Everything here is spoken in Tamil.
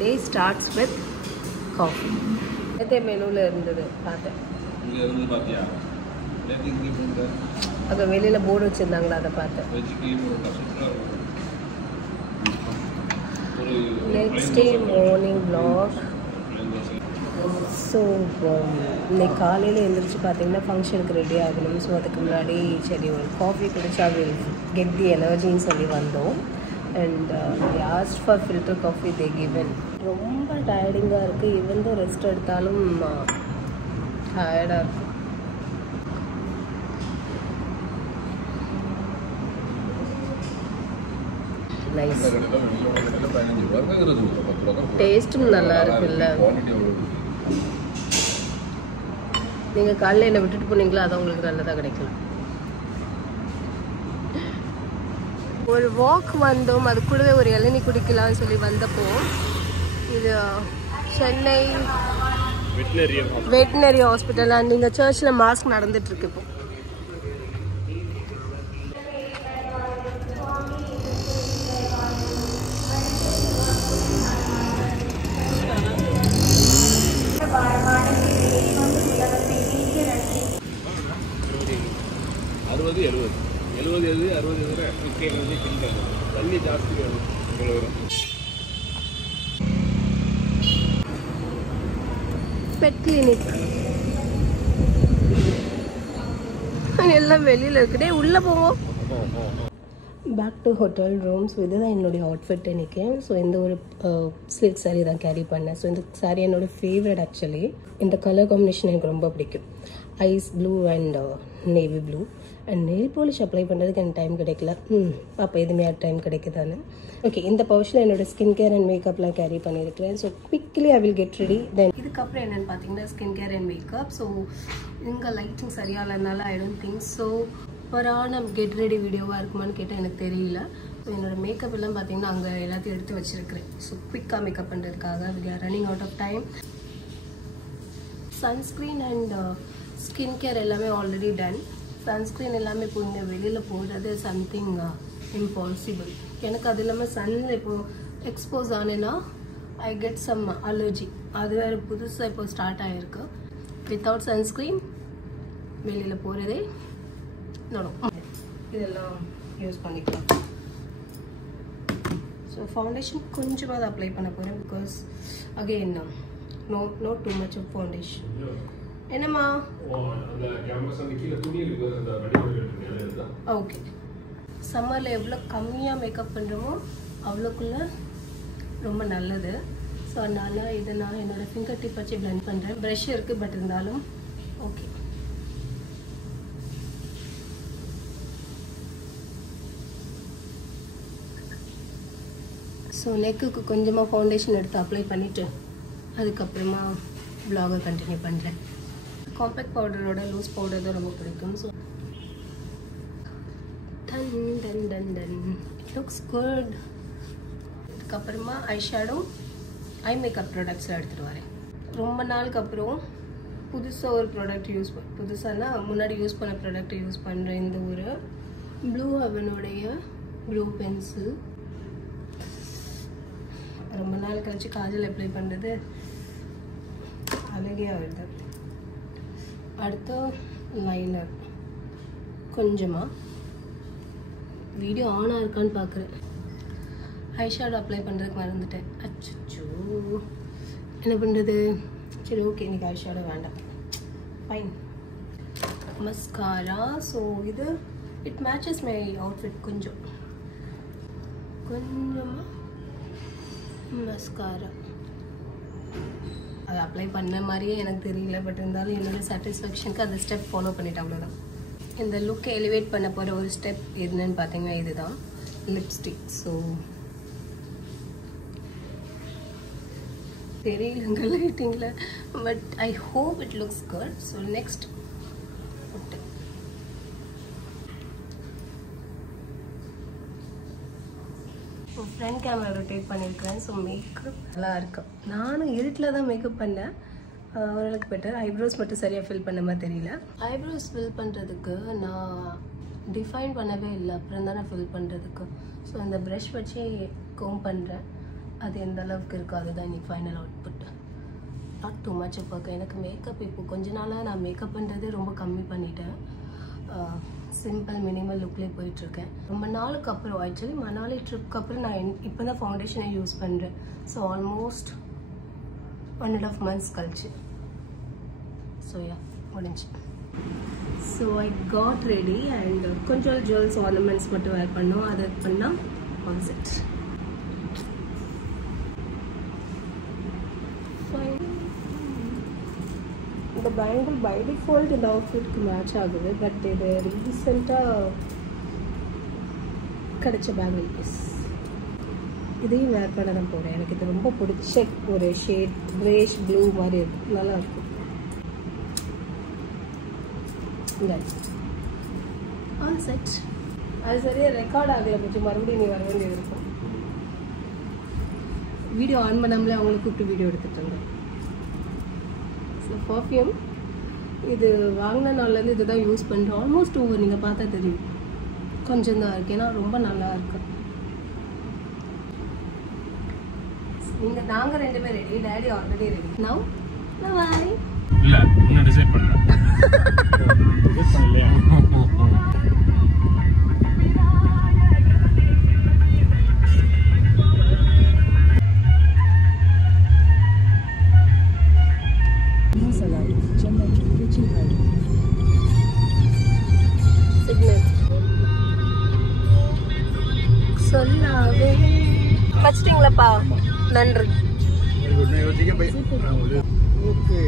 Day starts with coffee. What menu la irundhathu paathen. Inga irundhu paathiya? Nethu inga pondra. Adu velila board vechirundangala adha paathen. Vegetable super Next day morning vlog. So இன்னைக்கு காலையில் எழுந்திரிச்சு பார்த்தீங்கன்னா ஃபங்க்ஷனுக்கு ரெடி ஆகணும். ஸோ அதுக்கு முன்னாடி சரி ஒரு காஃபி குடிச்சா வில் கெட் தி எனர்ஜின்னு சொல்லி வந்தோம். And asked for filter coffee they given. ரொம்ப டயர்டிங்காக இருக்குது. ஈவன் தான் ரெஸ்ட் எடுத்தாலும் டயர்டாக இருக்கும். நைஸ். டேஸ்ட்டும் நல்லா இருக்குல்ல. நீங்கள் காலையில் என்ன விட்டுட்டு போனீங்களோ அது உங்களுக்கு நல்லதாக கிடைக்கலாம். ஒரு வாக் வந்தோம், அது கூடவே ஒரு இளநீ குடிக்கலாம்னு சொல்லி வந்தப்போ இது சென்னை வெட்டினரி ஹாஸ்பிட்டல். அண்ட் நீங்கள் சர்ச்சில் மாஸ்க் நடந்துட்டுருக்கு. இப்போ 60 தண்ணி ஜாஸ்தி வரும். பெட் கிளினிக் எல்லாம் வெளியில் இருக்குதே. உள்ளே போவோம். Back to hotel rooms. இதுதான் என்னுடைய அவுட்ஃபிட் இன்னைக்கு. ஸோ இந்த ஒரு சில்க் சாரீ தான் கேரி பண்ணேன். ஸோ இந்த சாரீ என்னோட ஃபேவரட். ஆக்சுவலி இந்த கலர் காம்பினேஷன் எனக்கு ரொம்ப பிடிக்கும். Ice blue and navy blue. And nail polish apply பண்ணுறதுக்கு எனக்கு டைம் கிடைக்கல. அப்போ எதுவுமே டைம் கிடைக்குதானு. ஓகே, இந்த பவுச்சில் என்னோட ஸ்கின் கேர் அண்ட் மேக்கப்லாம் கேரி பண்ணியிருக்கிறேன். So quickly I will get ready. Then இதுக்கப்புறம் என்னென்னு பார்த்தீங்கன்னா skin care and makeup. So இங்கே லைட்டிங் சரியாக இல்லைனால ஐ டோன்ட் திங்க் ஸோ சூப்பரான கெட் ரெடி வீடியோவாக இருக்குமான்னு கேட்டால் எனக்கு தெரியல. ஸோ என்னோடய மேக்கப் எல்லாம் பார்த்தீங்கன்னா அங்கே எல்லாத்தையும் எடுத்து வச்சுருக்கிறேன். ஸோ குவிக்காக மேக்கப் பண்ணுறதுக்காக we are running out of time. Sunscreen and skin care எல்லாமே ஆல்ரெடி டன். சன்ஸ்க்ரீன் எல்லாமே இப்போ இங்கே வெளியில் போடுறது சம்திங் இம்பாசிபிள். எனக்கு அது இல்லாமல் சன்னில் இப்போது எக்ஸ்போஸ் ஆனேன்னா ஐ கெட் சம் அலர்ஜி. அது வேறு புதுசாக இப்போ ஸ்டார்ட் ஆகிருக்கு. வித்தவுட் சன்ஸ்க்ரீன் வெளியில் போகிறதே இதெல்லாம் யூஸ் பண்ணிக்கலாம். ஸோ ஃபவுண்டேஷன் கொஞ்சமாக அதை அப்ளை பண்ண போகிறேன். Because again no too much of foundation. என்னம்மா? ஓகே, சம்மரில் எவ்வளோ கம்மியாக மேக்கப் பண்ணுறோமோ அவ்வளோக்குள்ளே ரொம்ப நல்லது. ஸோ அதனால் இதை நான் என்னோடய ஃபிங்கர் டிப் வச்சு பிளெண்ட் பண்ணுறேன். ப்ரஷ் இருக்குது, பட் இருந்தாலும் ஓகே. ஸோ நெக்குக்கு கொஞ்சமாக ஃபவுண்டேஷன் எடுத்து அப்ளை பண்ணிவிட்டு அதுக்கப்புறமா vlog கண்டினியூ பண்ணுறேன். காம்பேக்ட் பவுடரோட லூஸ் பவுடர் தான் ரொம்ப பிடிக்கும். So done done done done it looks good. அதுக்கப்புறமா ஐ ஷேடோ ஐ மேக்கப் ப்ராடக்ட்ஸில் எடுத்துகிட்டு வரேன். ரொம்ப நாளுக்கு அப்புறம் புதுசாக ஒரு ப்ராடக்ட் புதுசானா முன்னாடி யூஸ் பண்ண ப்ராடக்ட் யூஸ் பண்ணுறேன். இந்த ஒரு ப்ளூ ஹெவனுடைய ப்ளூ பென்சில். ரொம்ப நாள் கழிச்சு காஜல் அப்ளை பண்ணுறது அழகே வருது. அடுத்து லைனர் கொஞ்சமாக. வீடியோ ஆனாக இருக்கான்னு பார்க்குறேன். ஐ ஷேடோ அப்ளை பண்ணுறதுக்கு மறந்துட்டேன். அச்சோ, என்ன பண்ணுறது? சரி ஓகே, இன்றைக்கி ஐ ஷேடோ வேண்டாம். ஃபைன். மஸ்காரா. ஸோ இது இட் மேட்சஸ் மை அவுட்ஃபிட். கொஞ்சமாக மஸ்காரா அது அப்ளை பண்ண மாதிரியே எனக்கு தெரியல. பட் இருந்தாலும் என்னோடய சாட்டிஸ்ஃபேக்ஷனுக்கு அந்த ஸ்டெப் ஃபாலோ பண்ணிவிட்டு அவ்வளோதான். இந்த லுக்கை எலிவேட் பண்ண போகிற ஒரு ஸ்டெப் என்னன்னு பார்த்தீங்கன்னா இதுதான் லிப்ஸ்டிக். ஸோ தெரியலங்க லைட்டிங்கில், but I hope it looks good. So next front camera rotate பண்ணியிருக்கிறேன். ஸோ மேக்கப் நல்லா இருக்கும். நானும் இருட்டில் தான் மேக்கப் பண்ணேன். ஓரளவுக்கு பெட்டர். ஐப்ரோஸ் மட்டும் சரியாக ஃபில் பண்ண மாதிரி தெரியல. ஐப்ரோஸ் ஃபில் பண்ணுறதுக்கு நான் டிஃபைன் பண்ணவே இல்லை. அப்புறம் தான் நான் ஃபில் பண்ணுறதுக்கு. ஸோ அந்த ப்ரஷ் வச்சு கோம் பண்ணுறேன். அது எந்த அளவுக்கு இருக்கோ அதுதான் இன்னைக்கு final output. Not too much work. எனக்கு மேக்கப் இப்போ கொஞ்ச நாளாக நான் மேக்கப் பண்ணுறதே ரொம்ப கம்மி பண்ணிட்டேன். சிம்பிள் மினிமல் லுக்லேயே போயிட்டுருக்கேன். ரொம்ப நாளுக்கு அப்புறம் ஆக்சுவலி மணாலி ட்ரிப்க்கு அப்புறம் நான் இப்போ தான் ஃபவுண்டேஷனை யூஸ் பண்ணுறேன். ஸோ ஆல்மோஸ்ட் 1.5 months கழிச்சு. ஸோ முடிஞ்சு. So I got ready and கொஞ்சம் ஜுவல்ஸ் ஆர்னமெண்ட்ஸ் மட்டும் வேர் பண்ணோம். அதை பண்ணால் ஆல் செட். இந்த பேங்கிள் பை டிஃபால்ட் இந்த அவுட்ஃபிட்க்கு மேட்ச் ஆகுது. பட் இது ரீசெண்டாக கிடைச்ச பேங்கிள் பீஸ். இதையும் வேர் பண்ண தான் போகிறேன். எனக்கு இது ரொம்ப பிடிச்ச ஒரு ஷேட் கிரேஷ் ப்ளூ மாதிரி இருக்கு. நல்லா இருக்கும். All set. அது சரியாக ரெக்கார்ட் ஆகலை. கொஞ்சம் மறுபடியும் நீ வர வேண்டியது இருக்கும். வீடியோ ஆன் பண்ணாமலே அவங்களை கூப்பிட்டு வீடியோ எடுத்துகிட்டு இருந்தேன். ஸோ பர்ஃப்யூம் இது வாங்கின நாள்லேருந்து இது தான் யூஸ் பண்ணுறேன். Almost over. நீங்கள் பார்த்தா தெரியும் கொஞ்சம் தான் இருக்கு. ஏன்னா ரொம்ப நல்லா இருக்கு. நீங்கள் நாங்கள் 2 பேர் ready. Daddy already ready. Now bye. இல்ல இன்னும் டிசைட் பண்ணல. டிசைட் பண்ணலையா? சொல்லாவே வச்சிட்டீங்களாப்பா? நன்றி. ஓகே